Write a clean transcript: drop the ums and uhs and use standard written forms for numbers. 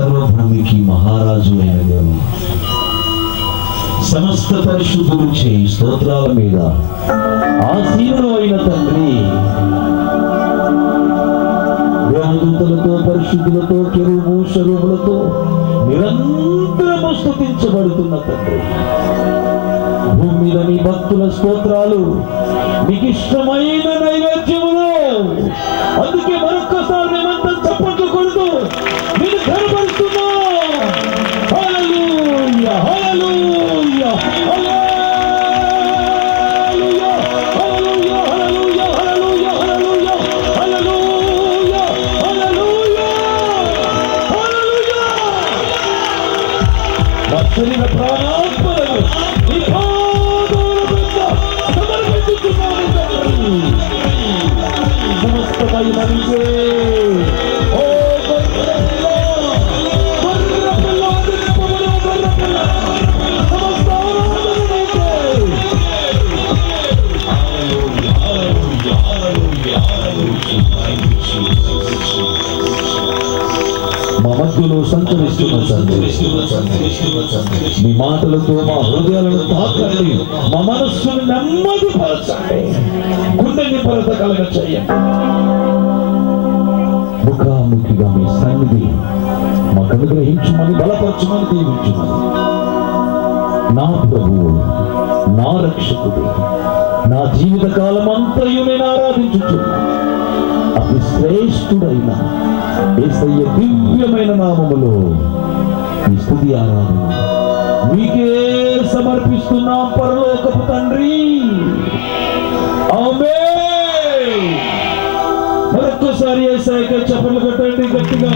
సర్వభూమికి మహారాజు అయిన దేవుడు, సమస్త పరిశుద్ధులు చేయి స్తోత్రాల మీద ఆసీనుడు అయిన తండ్రి, దేవదూతలతో పరిశుద్ధులతో కెరూబు శరూబులతో నిరంతరము స్తుతించబడుతున్న తండ్రి, భూమి మీద నీ భక్తుల స్తోత్రాలు నీకు ఇష్టమైన నైవేద్యములు. అందుకే మరొక్కసారి మేమంతా చప్పట్లు కొడుతూ నేను కనబడుతున్నా. హల్లెలూయా హల్లెలూయా హల్లెలూయా హల్లెలూయా హల్లెలూయా హల్లెలూయా హల్లెలూయా హల్లెలూయా హల్లెలూయా హల్లెలూయా. నా శరీర ప్రాణాత్మలను నీ పాదముల వద్ద సమర్పించుచున్నాను తండ్రి. సమస్త మహిమ నీకే. ఓ గొర్రెపిల్ల, గొర్రెపిల్ల, దిక్కుమల గొర్రెపిల్ల, సమస్త ఆరాధన నీకే. హల్లెలూయా హల్లెలూయా హల్లెలూయా హల్లెలూయా. మా మధ్యలో సంచరిస్తున్న తండ్రి, మీ మాటలతో మా హృదయాలను తాకండి, మా మనస్సును నెమ్మదిపరచండి, గుండె నిబ్బరత కలగ చేయండి. ముఖాముఖిగా మీ సన్నిధి మాకు అనుగ్రహించమని, బలపరచమని, దీవించమని. నా ప్రభువు, నా రక్షకుడు, నా జీవిత కాలం అంతయు నేను ఆరాధించుచున్నా అతి శ్రేష్ఠుడైన యేసయ్య దివ్యమైన నామములో ఈ స్తుతి ఆరాధన మీకే సమర్పిస్తున్నాం పరలోకపు తండ్రి. ఆమేన్. మరొక్కసారి యేసయ్యకే చప్పట్లు కొట్టండి గట్టిగా.